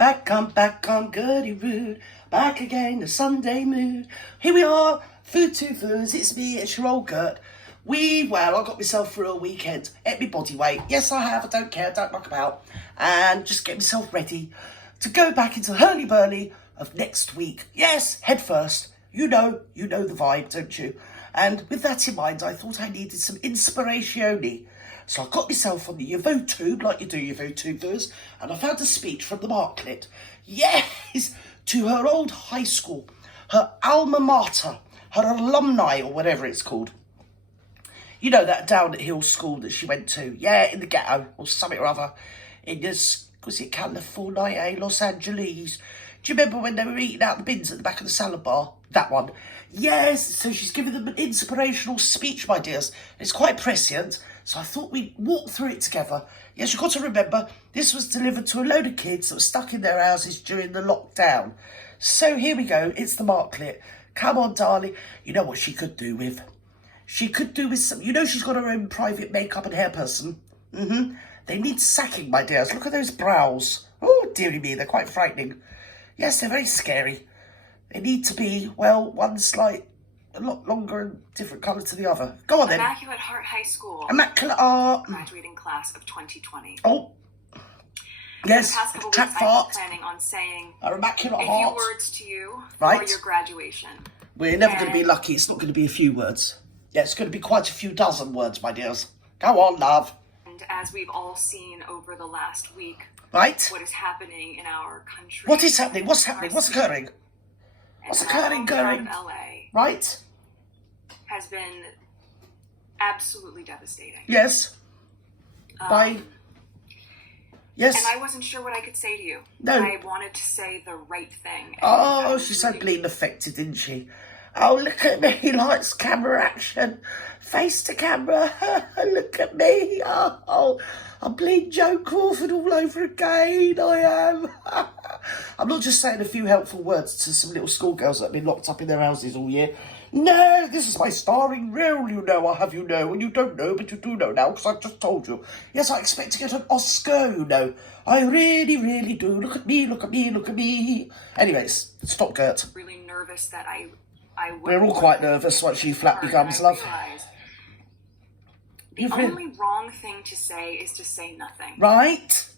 back on Goody Road. Back again, the Sunday mood. Here we are, Food to Foods. It's me, it's your old Gert. I got myself through a weekend. Ate my body weight. Yes, I have. I don't care. Don't knock about. And just get myself ready to go back into the hurly-burly of next week. Yes, head first. You know the vibe, don't you? And with that in mind, I thought I needed some inspiratione. So I got myself on the YouTube, like you do your YouTubers, and I found a speech from the MARKLET. Yes, to her old high school, her alma mater, her alumni, or whatever it's called. You know, that downhill school that she went to. Yeah, in the ghetto, or something or other. In this, was it California, Los Angeles? Do you remember when they were eating out the bins at the back of the salad bar? That one. Yes, so she's giving them an inspirational speech, my dears. It's quite prescient, so I thought we'd walk through it together. Yes, you've got to remember, this was delivered to a load of kids that were stuck in their houses during the lockdown. So here we go, it's the MARKLET. Come on, darling. You know what she could do with? She could do with some... You know she's got her own private makeup and hair person? They need sacking, my dears. Look at those brows. Oh, dearie me, they're quite frightening. Yes, they're very scary. They need to be, well, one's like a lot longer and different colour to the other. Go on then. Immaculate Heart High School. Immaculate Heart. Graduating class of 2020. Oh. Yes, the past couple chat weeks, fart. I've been planning on saying Our Immaculate a Heart. few words to you Right. for your graduation. We're never going to be lucky. It's not going to be a few words. Yeah, it's going to be quite a few dozen words, my dears. Go on, love. And as we've all seen over the last week, Right? what is happening in our country. What is happening? What's happening? What's occurring? What's occurring, going? LA Right? has been absolutely devastating. Yes. Bye. Yes. And I wasn't sure what I could say to you. No. I wanted to say the right thing. Oh, she's so bleeding affected, isn't she? Oh, look at me, he likes camera action. Face to camera, look at me. Oh, I'm bleeding Joe Crawford all over again, I am. I'm not just saying a few helpful words to some little schoolgirls that have been locked up in their houses all year. No, this is my starring role, you know, I'll have you know, and you don't know, but you do know now, because I've just told you. Yes, I expect to get an Oscar, you know. I really, really do. Look at me, look at me, look at me. Anyways, stop, Gert. Really nervous that I We're all quite nervous once you flap your gums, love. The only wrong thing to say is to say nothing. Right?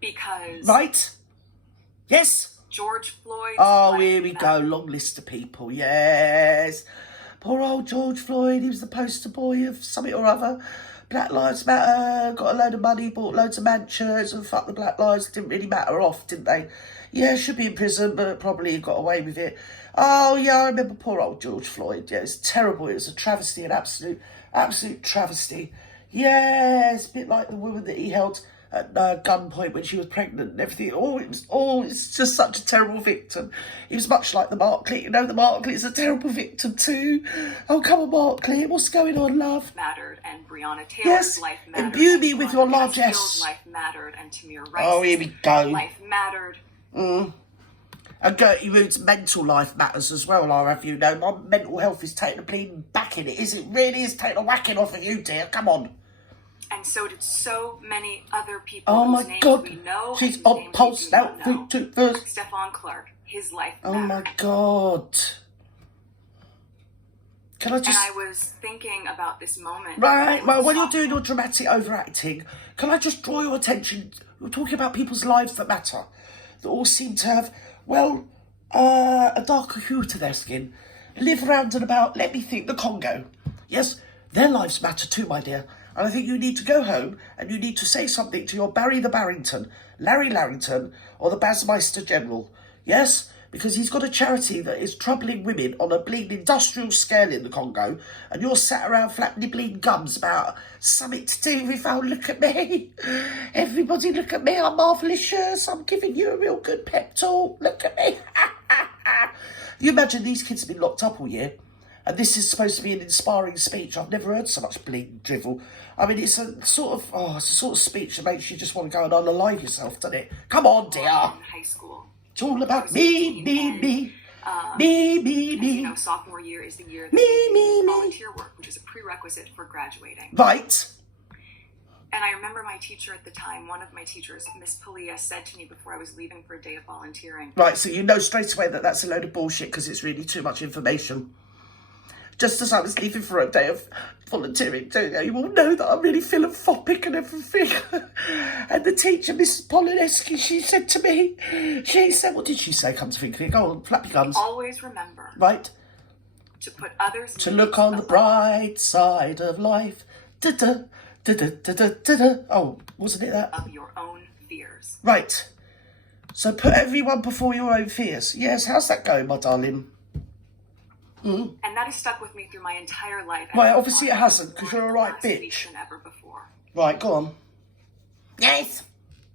Because... Right? Yes? George Floyd. Oh, here we go. Long list of people. Yes. Poor old George Floyd. He was the poster boy of something or other. Black Lives Matter. Got a load of money. Bought loads of mansions. And fuck the Black Lives. Didn't really matter off, didn't they? Yeah, should be in prison, but probably got away with it. Oh, yeah, I remember poor old George Floyd. Yeah, it's terrible. It was a travesty, an absolute travesty. Yes, a bit like the woman that he held at gunpoint when she was pregnant and everything. It's just such a terrible victim. He was much like the MARKLET. You know, the MARKLET is a terrible victim too. Oh, come on, MARKLET. What's going on, love? Mattered, and Breonna Taylor's life mattered. Imbue me with your largesse. Life mattered, and Tamir Rice's Oh, here we go. life mattered. And Gertie Root's mental life matters as well, I'll have you know. My mental health is taking a bleeding back in it. Is it really is taking a whacking off of you, dear? Come on. And so did so many other people. Oh whose my names God. we know, She's whose on names we post do now. not know. Food first. Stephon Clark, his life Oh mattered. my God. Can I just... And I was thinking about this moment. Right, well, when you're doing your dramatic overacting, can I just draw your attention? We're talking about people's lives that matter. That all seem to have, well, a darker hue to their skin. Live round and about, let me think, the CONGO. Yes, their lives matter too, my dear. And I think you need to go home and you need to say something to your Barry the Barrington, Larry Larrington, or the Basmeister General. Yes? Because he's got a charity that is troubling women on a bleeding industrial scale in the Congo, and you're sat around flapping your bleeding gums about something to do with, oh, look at me. Everybody look at me, I'm marvellous. I'm giving you a real good pep talk. Look at me. You imagine these kids have been locked up all year, and this is supposed to be an inspiring speech. I've never heard so much bleeding drivel. I mean, it's a sort of speech that makes you just want to go and unalive yourself, doesn't it? Come on, dear. In high school. It's all about me. Me. You know, sophomore year is the year that me. volunteer work, which is a prerequisite for graduating. Right. And I remember my teacher at the time, one of my teachers, Miss Palia, said to me before I was leaving for a day of volunteering. Right, so you know straight away that that's a load of bullshit because it's really too much information. Just as I was leaving for a day of volunteering, you all know that I'm really philanthropic and everything. And the teacher, Mrs. Polineski, she said to me, she said, what did she say, come to think of it? Go on, flap your gums. Always remember. Right. To put others' To look on the bright side of life. Da-da, da-da, da-da, da-da. Oh, wasn't it that? Of your own fears. Right. So put everyone before your own fears. Yes, how's that going, my darling? And that has stuck with me through my entire life. Well, obviously it hasn't, because you're a right bitch. Than ever before. Right, go on. Yes.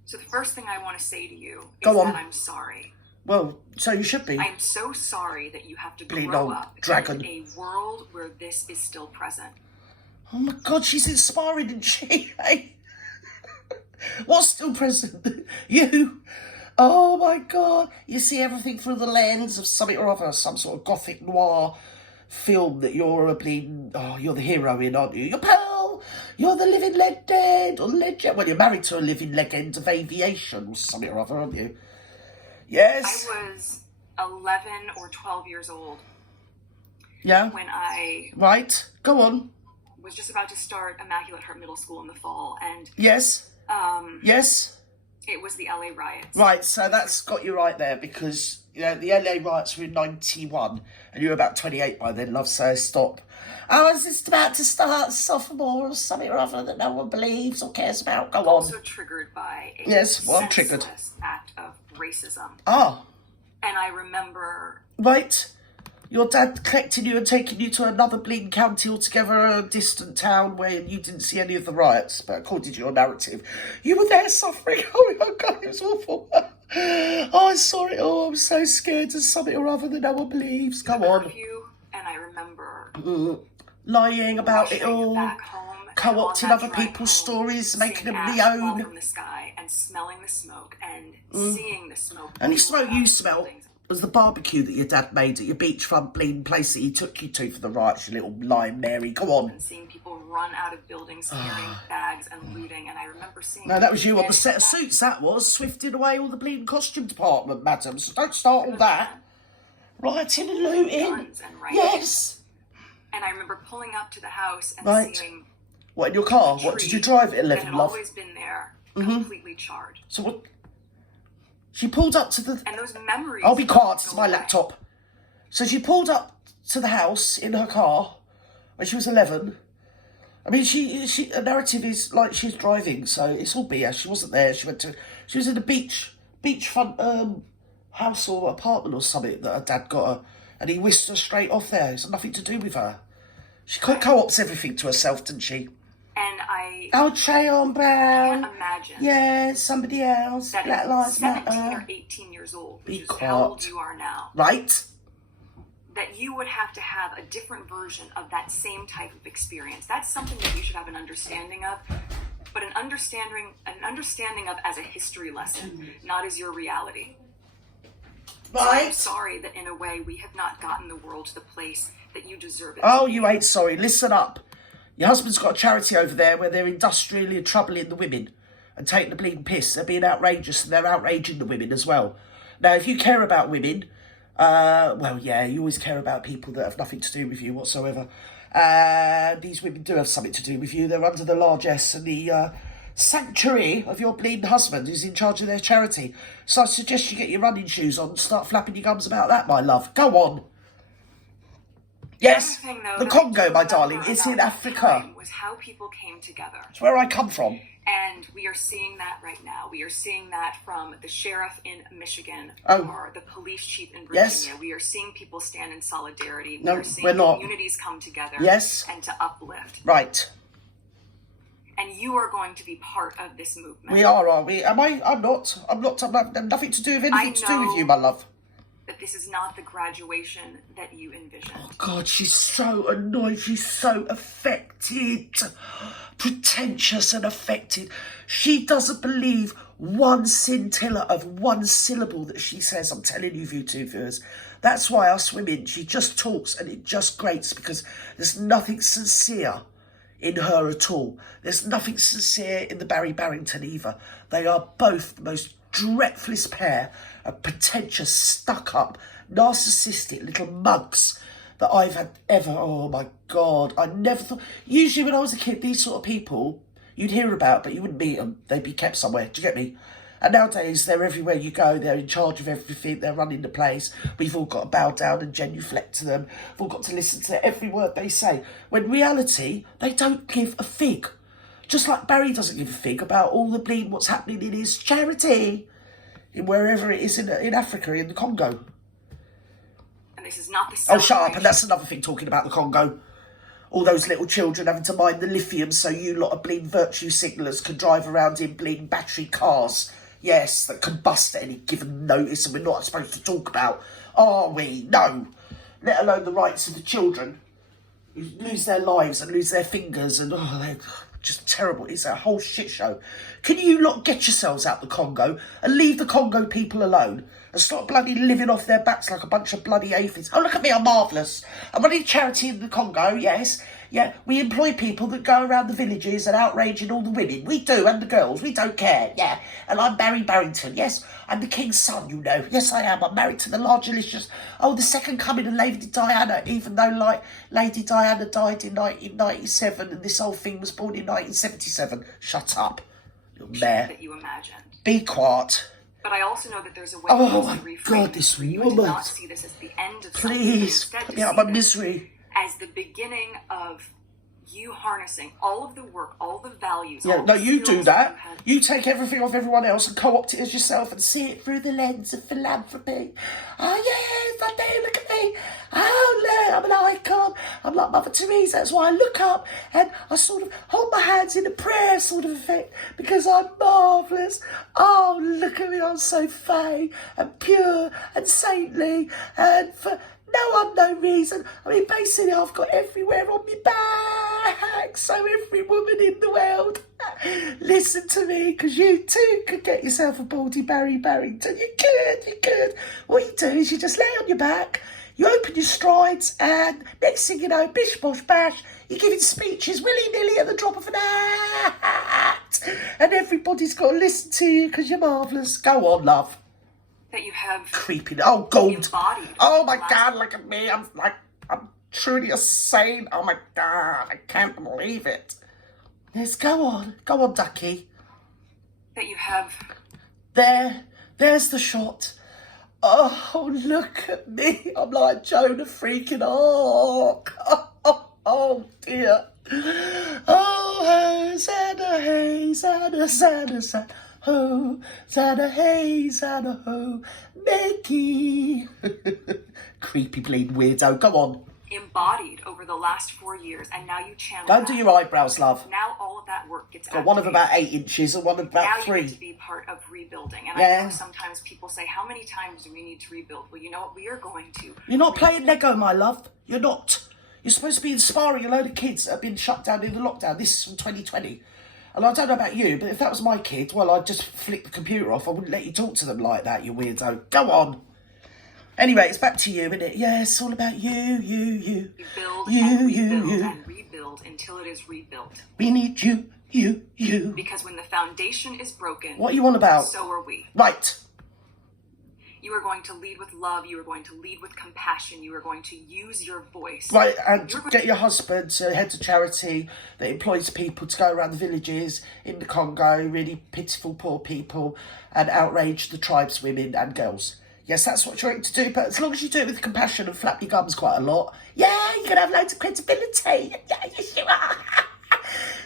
So the first thing I want to say to you is Go on. that I'm sorry. Well, so you should be. I'm so sorry that you have to Bleeding grow old up dragon. in a world where this is still present. Oh my God, she's inspiring, isn't she? Hey? What's still present? You. Oh my God. You see everything through the lens of something or other, some sort of gothic noir film that you're a bleeding, you're the hero in, aren't you? You're pal. You're the living legend or legend. Well, you're married to a living legend of aviation or something or other, aren't you? Yes. I was 11 or 12 years old. Yeah. When I Right. Go on. was just about to start Immaculate Heart Middle School in the fall, and Yes. Yes. it was the LA riots. Right, so that's got you right there because, you know, the LA riots were in 91 and you were about 28 by then, love, so stop. I was just about to start sophomore or something or other that no one believes or cares about. Go on. Also triggered by a Yes, well, I'm triggered. senseless act of racism. Ah, And I remember right. Your dad collecting you and taking you to another bleeding county altogether, a distant town where you didn't see any of the riots, but according to your narrative, you were there suffering. Oh my God, it was awful. Oh, I saw it all. I'm so scared of something or other that no one believes. Go on. curfew, and I remember Lying about it rushing all, back home, and co-opting on that other drive people's home, stories, making seeing them ash my fall own. from the sky and smelling the smoke and seeing the smoke. And the billowing smoke out you of smell buildings. was the barbecue that your dad made at your beachfront bleeding place that he took you to for the riots, you little lying Mary. Go on. And seeing people run out of buildings carrying bags and looting, and I remember seeing. No, that was you on the set of suit. Suits, that was. Swifting away all the bleeding costume department, madam. So don't start all that. Rioting and looting. Guns and rifles. Yes. And I remember pulling up to the house and Right. seeing What, in your car? the What, did tree you drive at that 11, had love? always been there, completely charred. So what? She pulled up to the... And those memories. I'll be quiet, don't it's go my away. laptop. So she pulled up to the house in her car when she was 11. I mean, her narrative is like she's driving, so it's all BS. She wasn't there. She was in a beachfront house or apartment or something that her dad got her, and he whisked her straight off there. It's nothing to do with her. She co-ops everything to herself, didn't she? And I Oh, Cheon Brown. can't imagine Yeah, somebody else. that Black at Lives 17 Matter. or 18 years old, Be which is how old quiet. you are now, Right? that you would have to have a different version of that same type of experience. That's something that you should have an understanding of, but an understanding of as a history lesson, not as your reality. So I'm Right? sorry that in a way we have not gotten the world to the place that you deserve it. Oh, you ain't sorry. Listen up. Your husband's got a charity over there where they're industrially troubling the women and taking the bleeding piss. They're being outrageous and they're outraging the women as well. Now, if you care about women, well, yeah, you always care about people that have nothing to do with you whatsoever. These women do have something to do with you. They're under the largesse and the sanctuary of your bleeding husband who's in charge of their charity. So I suggest you get your running shoes on and start flapping your gums about that, my love. Go on. Yes, The other thing, though, the that I Congo, do my remember darling, it's about in that Africa. time was how people came together. It's where I come from. And we are seeing that right now. We are seeing that from the sheriff in Michigan Oh. or the police chief in Virginia. Yes. We are seeing people stand in solidarity. No, we are seeing we're not. communities come together Yes. and to uplift. Right. And you are going to be part of this movement. We are we? Am I? I'm not. I'm have nothing to do with anything to do with know- you, my love. But this is not the graduation that you envisioned. God, she's so annoyed. She's so affected. Pretentious and affected. She doesn't believe one scintilla of one syllable that she says. I'm telling you, viewers. That's why us women, she just talks and it just grates because there's nothing sincere in her at all. There's nothing sincere in the Barry Barrington either. They are both the most dreadfulest pair of pretentious, stuck-up, narcissistic little mugs that I've had ever. Oh my God, I never thought. Usually when I was a kid, these sort of people you'd hear about, but you wouldn't meet them. They'd be kept somewhere. Do you get me? And nowadays, they're everywhere you go. They're in charge of everything. They're running the place. We've all got to bow down and genuflect to them. We've all got to listen to every word they say. When reality, they don't give a fig. Just like Barry doesn't give a fig about all the bleed what's happening in his charity, in wherever it is in Africa, in the Congo. And this is not the Oh, shut up. And that's another thing talking about the Congo. All those little children having to mine the lithium so you lot of bleeding virtue signallers can drive around in bleeding battery cars. Yes, that combust at any given notice, and we're not supposed to talk about, are we? No. Let alone the rights of the children who lose their lives and lose their fingers, and they're just terrible. It's a whole shit show. Can you lot get yourselves out the Congo and leave the Congo people alone and stop bloody living off their backs like a bunch of bloody aphids? Oh, look at me, I'm marvellous. I'm running a charity in the Congo, yes. Yeah, we employ people that go around the villages and outraging all the women. We do, and the girls. We don't care, yeah. And I'm Barry Barrington, yes. I'm the king's son, you know. Yes, I am. I'm married to the large, delicious... Oh, the second coming of Lady Diana, even though, like, Lady Diana died in 1997 and this whole thing was born in 1977. Shut up, little mare. That you imagined. Be quiet. But I also know that there's a way Oh, to my reframe God, this you woman. do not see this as the end of something. Please, Instead, put you me out see of my this misery. as the beginning of you harnessing all of the work, all the values. Yeah, all no, the you do skills that. you have. You take everything off everyone else and co-opt it as yourself and see it through the lens of philanthropy. Oh, yes, I do. Look at me. Oh, look, I'm an icon. I'm like Mother Teresa. That's why I look up and I sort of hold my hands in a prayer sort of effect because I'm marvellous. Oh, look at me. I'm so fey and pure and saintly and for no unknown reason. I mean, basically, I've got everywhere on my back, so every woman in the world, listen to me, because you too could get yourself a baldy Barry Barrington. You could. What you do is you just lay on your back, you open your strides, and next thing you know, bish, bosh, bash, you're giving speeches willy-nilly at the drop of an hat, and everybody's got to listen to you because you're marvellous. Go on, love. That you have Creeping. Oh, God. embodied. Oh, my God, look at me. I'm truly a saint. Oh, my God, I can't believe it. Yes, go on, Ducky. That you have There's the shot. Oh, look at me. I'm like Jonah freaking Ark. Oh, dear. Oh, Hosanna, hey, Hosanna, Hosanna. Ho, Hosanna, hey, Hosanna, ho, Mickey. Creepy bleeding weirdo. Go on. embodied over the last 4 years, and now you channel Don't that. do your eyebrows, love. Now all of that work gets Got one of activated. about 8 inches and one of about Now 3. you get to be part of rebuilding. And Yeah. I know sometimes people say, how many times do we need to rebuild? Well, you know what? We are going to. You're not playing Lego, my love. You're not. You're supposed to be inspiring a load of kids that have been shut down in the lockdown. This is from 2020. And I don't know about you, but if that was my kid, well, I'd just flick the computer off. I wouldn't let you talk to them like that, you weirdo. Go on. Anyway, it's back to you, isn't it? Yeah, it's all about you. You build and rebuild and rebuild until it is rebuilt. We need you. Because when the foundation is broken, What are you on about? so are we. Right. You are going to lead with love. You are going to lead with compassion. You are going to use your voice. Right, and get your husband to head to charity that employs people to go around the villages in the Congo, really pitiful poor people, and outrage the tribeswomen and girls. Yes, that's what you're going to do, but as long as you do it with compassion and flap your gums quite a lot, yeah, you're going to have loads of credibility. Yeah, yes, you are.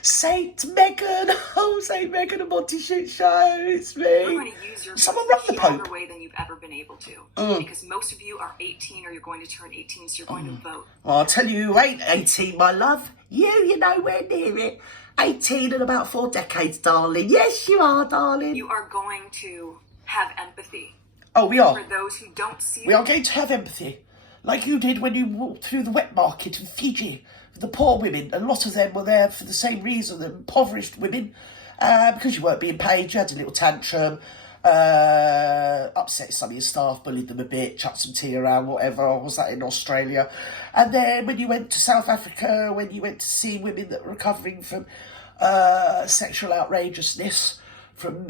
Saint Megan, oh, Saint Megan and Monty Shit Show, it's me. You're going to use your Someone voice rub the in a stronger Pope. way than you've ever been able to. Because most of you are 18 or you're going to turn 18, so you're going to vote. Well, I'll tell you who ain't 18, my love. You're nowhere near it. 18 in about 4 decades, darling. Yes, you are, darling. You are going to have empathy Oh, we are. for those who don't see We are going to have empathy, like you did when you walked through the wet market in Fiji. The poor women, a lot of them were there for the same reason, the impoverished women, because you weren't being paid, you had a little tantrum, upset some of your staff, bullied them a bit, chucked some tea around, whatever. Or was that in Australia? And then when you went to South Africa, when you went to see women that were recovering from sexual outrageousness, from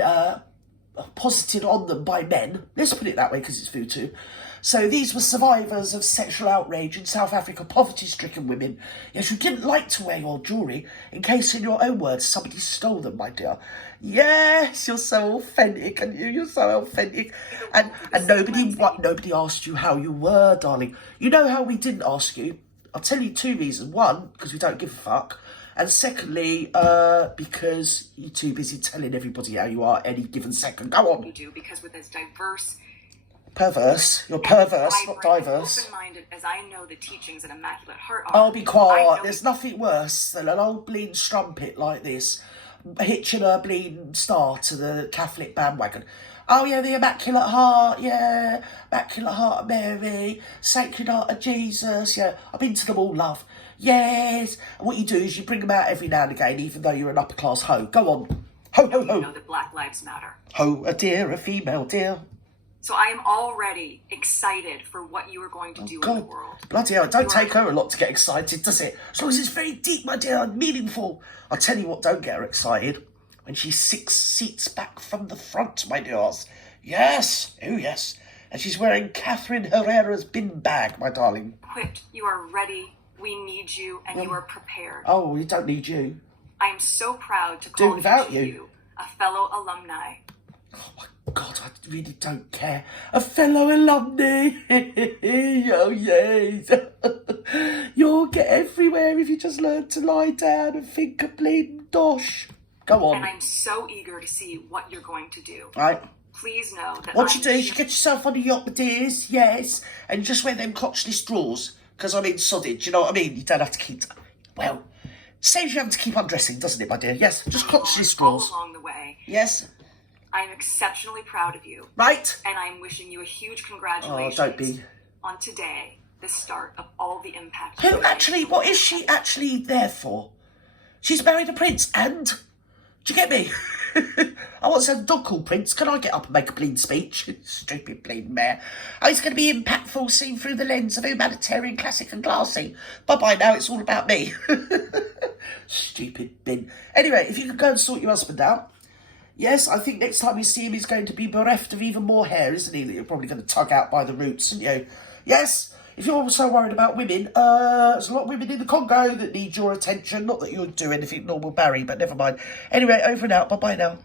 posited on them by men, let's put it that way because it's Futu. So these were survivors of sexual outrage in South Africa, poverty-stricken women. Yes, you didn't like to wear your jewellery in case, in your own words, somebody stole them, my dear. Yes, you're so authentic, and you're so authentic. And nobody asked you how you were, darling. You know how we didn't ask you? I'll tell you 2 reasons. One, because we don't give a fuck. And secondly, because you're too busy telling everybody how you are any given second. Go on. You do, because with as diverse... Perverse. You're perverse, not diverse. Open-minded as I know the teachings at Immaculate Heart are. I'll be quiet. There's nothing worse than an old bleeding strumpet like this hitching her bleeding star to the Catholic bandwagon. Oh yeah, the Immaculate Heart, yeah, Immaculate Heart of Mary, Sacred Heart of Jesus, yeah. I've been to them all, love. Yes. And what you do is you bring them out every now and again, even though you're an upper class hoe. Go on. Ho, ho, ho. You know that Black Lives Matter. Ho, a dear, a female dear. So I am already excited for what you are going to do in the world. Bloody hell, don't take her a lot to get excited, does it? As long as it's very deep, my dear, and meaningful. I'll tell you what, don't get her excited. When she's 6 seats back from the front, my dears. Yes, oh yes. And she's wearing Catherine Herrera's bin bag, my darling. Equipped, you are ready, we need you, and you are prepared. Oh, we don't need you. I am so proud to call you a fellow alumni. Oh my God, I really don't care. A fellow alumni. Oh, yes. You'll get everywhere if you just learn to lie down and think a bleeding dosh. Go on. And I'm so eager to see what you're going to do. Right. Please know that what you do is you get yourself on a yacht, my dears, yes, and you just wear them crotchless drawers, because I mean sodded, you know what I mean? You don't have to keep, well, saves you having to keep undressing, doesn't it, my dear? Yes, just crotchless drawers. All along the way. Yes. I'm exceptionally proud of you. Right. And I'm wishing you a huge congratulations. Oh, don't be. On today, the start of all the impact. Who actually, what is she actually there for? She's married a prince, and? Do you get me? I once had a dog called Prince. Can I get up and make a bleeding speech? Stupid bleeding mare. Oh, it's going to be impactful, seen through the lens of humanitarian, classic and classy. Bye-bye now, it's all about me. Stupid bin. Anyway, if you could go and sort your husband out. Yes, I think next time you see him, he's going to be bereft of even more hair, isn't he? That you're probably going to tug out by the roots, aren't you? Yes, if you're so worried about women, there's a lot of women in the Congo that need your attention. Not that you'll do anything normal, Barry, but never mind. Anyway, over and out. Bye-bye now.